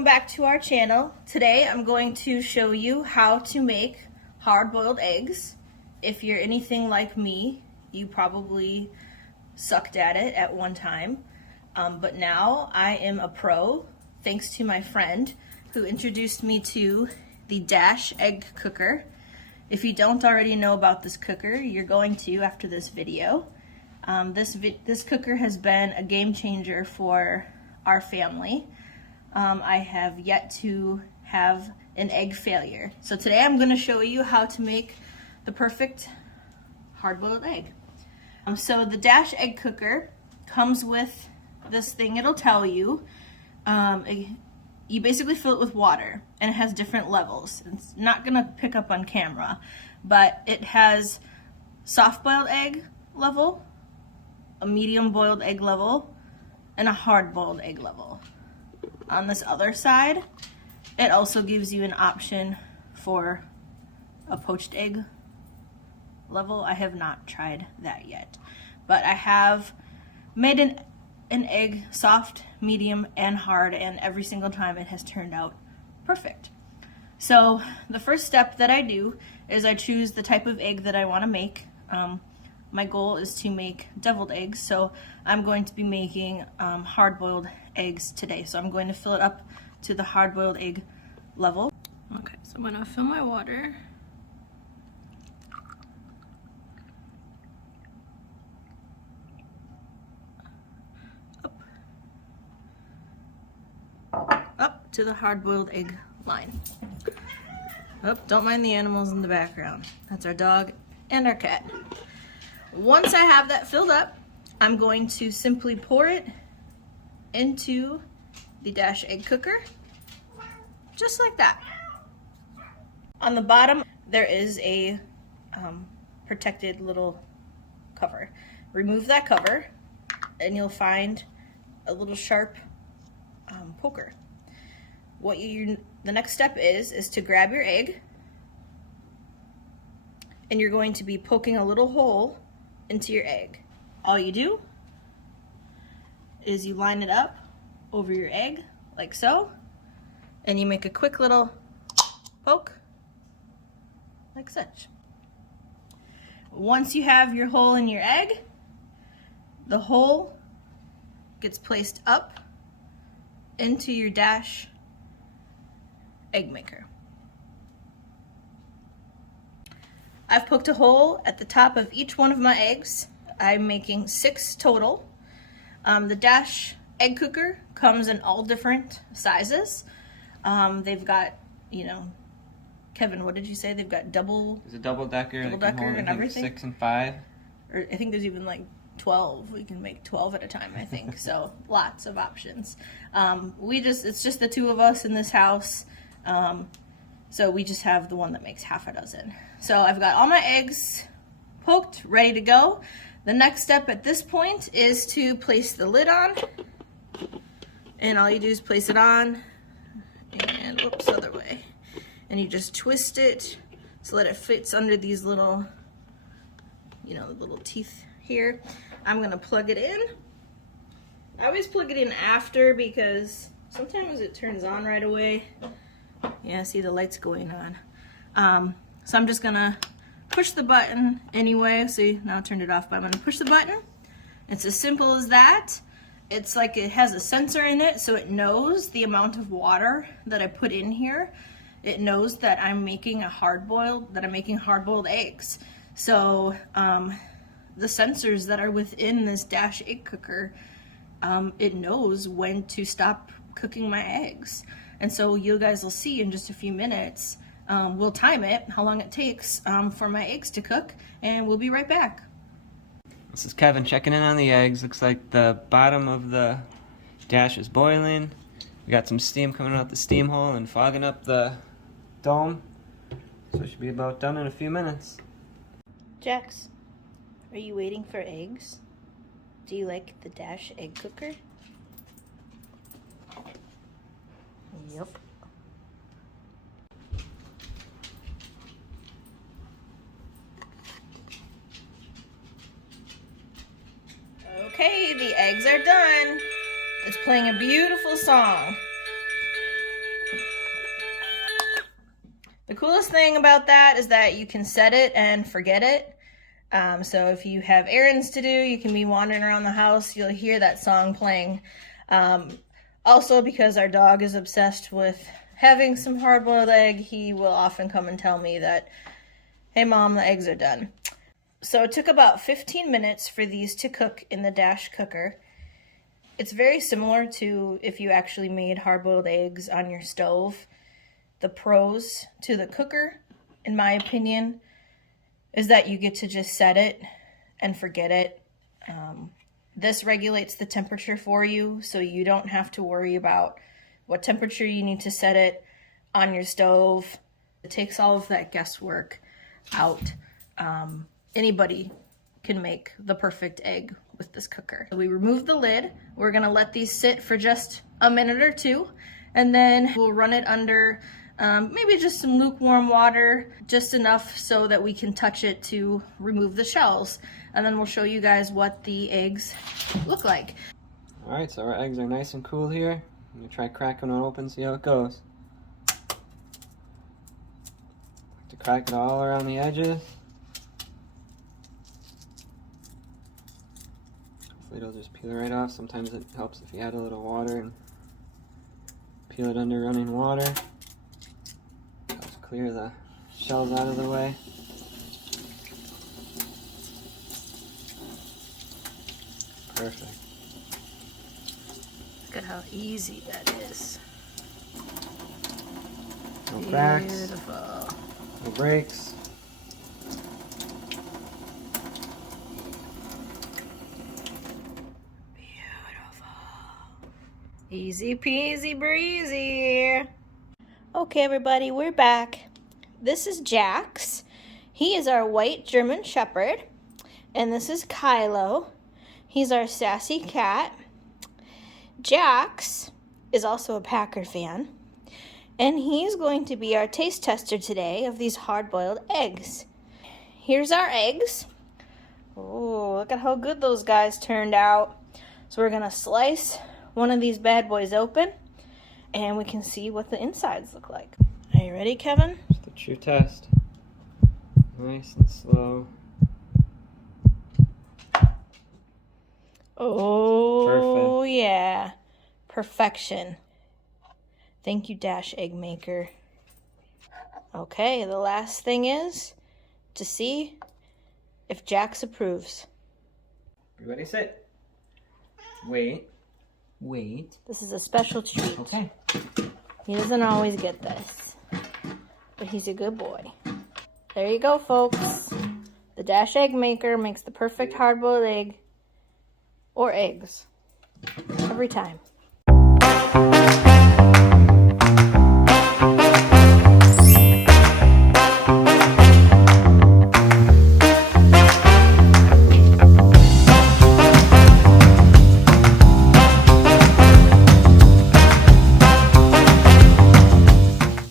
welcome back to our channel. Today I'm going to show you how to make hard-boiled eggs. If you're anything like me, you probably sucked at it at one time, but now I am a pro thanks to my friend who introduced me to the Dash egg cooker. If you don't already know about this cooker, you're going to after this video. This cooker has been a game changer for our family. I have yet to have an egg failure. So today I'm going to show you how to make the perfect hard-boiled egg. So the Dash egg cooker comes with this thing. It'll tell you, you basically fill it with water, and it has different levels. It's not going to pick up on camera, but it has soft-boiled egg level, a medium-boiled egg level, and a hard-boiled egg level. On this other side, it also gives you an option for a poached egg level. I have not tried that yet, but I have made an egg soft, medium, and hard, and every single time it has turned out perfect. So the first step that I do is I choose the type of egg that I want to make. My goal is to make deviled eggs, so I'm going to be making hard-boiled eggs today. So I'm going to fill it up to the hard-boiled egg level. Okay, so I'm going to fill my water. Up to the hard-boiled egg line. Oh, don't mind the animals in the background. That's our dog and our cat. Once I have that filled up, I'm going to simply pour it into the Dash egg cooker, just like that. On the bottom, there is a protected little cover. Remove that cover, and you'll find a little sharp poker. The next step is to grab your egg, and you're going to be poking a little hole into your egg. All you do is you line it up over your egg like so, and you make a quick little poke like such. Once you have your hole in your egg, the hole gets placed up into your Dash egg maker. I've poked a hole at the top of each one of my eggs. I'm making 6 total. The Dash egg cooker comes in all different sizes. They've got, Kevin, what did you say? They've got double. There's a double decker and everything. 6 and 5. Or I think there's even like 12. We can make 12 at a time, I think. So lots of options. It's just the two of us in this house. So we just have the one that makes half a dozen. So I've got all my eggs poked, ready to go. The next step at this point is to place the lid on. And all you do is place it on, and whoops, other way. And you just twist it so that it fits under these little, little teeth here. I'm gonna plug it in. I always plug it in after because sometimes it turns on right away. Yeah, see the lights going on. So I'm just gonna push the button anyway. See, now I turned it off, but I'm gonna push the button. It's as simple as that. It's like it has a sensor in it, so it knows the amount of water that I put in here. It knows that I'm making hard-boiled eggs. So the sensors that are within this Dash egg cooker, it knows when to stop cooking my eggs. And so you guys will see in just a few minutes, we'll time it, how long it takes for my eggs to cook, and we'll be right back. This is Kevin checking in on the eggs. Looks like the bottom of the Dash is boiling. We got some steam coming out the steam hole and fogging up the dome. So it should be about done in a few minutes. Jax, are you waiting for eggs? Do you like the Dash egg cooker? Yep. Okay, the eggs are done. It's playing a beautiful song. coolest thing about that is that you can set it and forget it. So if you have errands to do, you can be wandering around the house, you'll hear that song playing. Also, because our dog is obsessed with having some hard-boiled egg, he will often come and tell me that, hey mom, the eggs are done. So it took about 15 minutes for these to cook in the Dash cooker. It's very similar to if you actually made hard-boiled eggs on your stove. The pros to the cooker, in my opinion, is that you get to just set it and forget it. This regulates the temperature for you, so you don't have to worry about what temperature you need to set it on your stove. It takes all of that guesswork out. Anybody can make the perfect egg with this cooker. So we remove the lid. We're gonna let these sit for just a minute or two, and then we'll run it under maybe just some lukewarm water, just enough so that we can touch it to remove the shells. And then we'll show you guys what the eggs look like. All right, so our eggs are nice and cool here. I'm gonna try cracking one open, see how it goes. To crack it all around the edges. Hopefully it'll just peel right off. Sometimes it helps if you add a little water and peel it under running water. Helps clear the shells out of the way. Perfect. Look at how easy that is. No cracks. Beautiful. No breaks. Beautiful. Easy peasy breezy. Okay, everybody, we're back. This is Jax. He is our white German Shepherd. And this is Kylo. He's our sassy cat. Jax is also a Packer fan. And he's going to be our taste tester today of these hard-boiled eggs. Here's our eggs. Oh, look at how good those guys turned out. So we're gonna slice one of these bad boys open and we can see what the insides look like. Are you ready, Kevin? Just a true test. Nice and slow. Oh, Perfect. yeah. Perfection. Thank you, Dash Egg Maker. Okay, the last thing is to see if Jax approves. Everybody sit. Wait. Wait. This is a special treat. Okay. He doesn't always get this, but he's a good boy. There you go, folks. The Dash Egg Maker makes the perfect hard-boiled egg or eggs every time.